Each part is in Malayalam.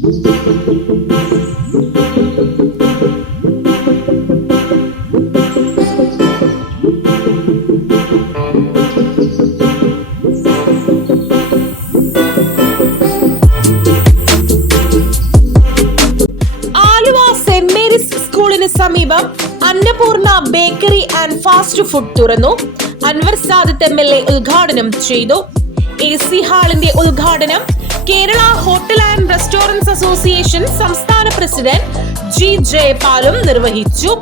സ്കൂളിന് സമീപം Annapoorna bakery and fast food തുറന്നു. അൻവർ സാദിത്ത് MLA ഉദ്ഘാടനം ചെയ്തു. AC ഹാളിന്റെ ഉദ്ഘാടനം Kerala hotel and restaurants association സംസ്ഥാന പ്രസിഡന്റ് G. ജയപാലും നിർവഹിച്ചു.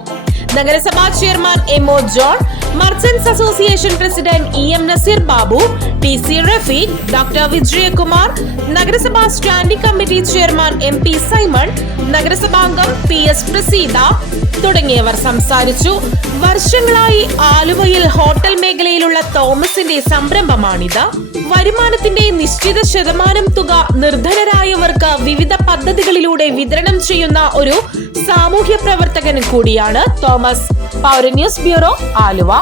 നഗരസഭാ chairman MO John, merchants association president EM Naseer Babu, PC Rafeeq, doctor Vijayakumar, നഗരസഭാ standing committee chairman MP Simon, നഗരസഭാംഗം PS പ്രസീത തുടങ്ങിയവർ സംസാരിച്ചു. വർഷങ്ങളായി ആലുവയിൽ ഹോട്ടൽ മേഖലയിലുള്ള തോമസിന്റെ സംരംഭമാണിത്. വരുമാനത്തിന്റെ നിശ്ചിത ശതമാനം തുക നിർധനരായവർക്ക് വിവിധ പദ്ധതികളിലൂടെ വിതരണം ചെയ്യുന്ന ഒരു സാമൂഹ്യ പ്രവർത്തകൻ കൂടിയാണ് Thomas. Paura news bureau, Aluva.